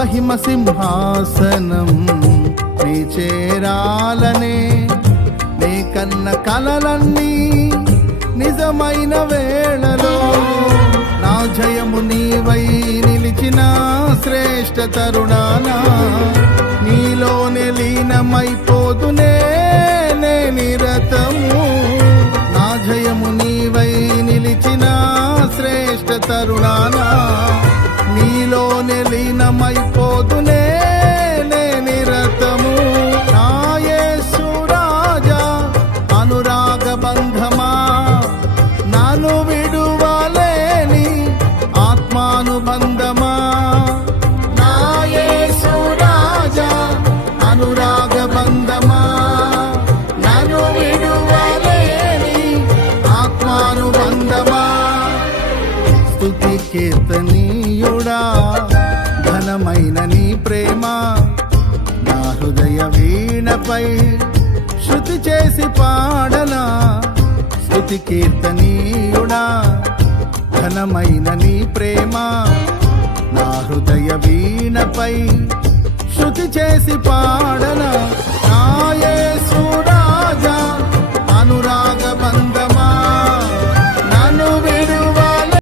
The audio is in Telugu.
మహిమ సింహాసనం నీ చేరాలనే నీ కన్న కలలన్నీ నిజమైన వేళలో నా జయము నీవై నిలిచిన శ్రేష్ఠ తరుణానా నీలోనే లీనమైపోదునే నే నిరతము నా జయము నీవై నిలిచిన శ్రేష్ఠ తరుణానా నీలోనే లీనమైపోదునే నే నిరతము నా యేసు రాజా అనురాగ బంధమా నన్ను విడువలేని ఆత్మానుబంధమా నా యేసు రాజా అనురాగ బంధమా నన్ను విడువలేని ఆత్మానుబంధమా స్తుతి కీర్తనీయుడా ఘనమైన నీ ప్రేమ నా హృదయ వీణపై శృతి చేసి పాడనా స్తుతి కీర్తనీయుడా ఘనమైన నీ ప్రేమ నా హృదయ వీణపై శృతి చేసి పాడనా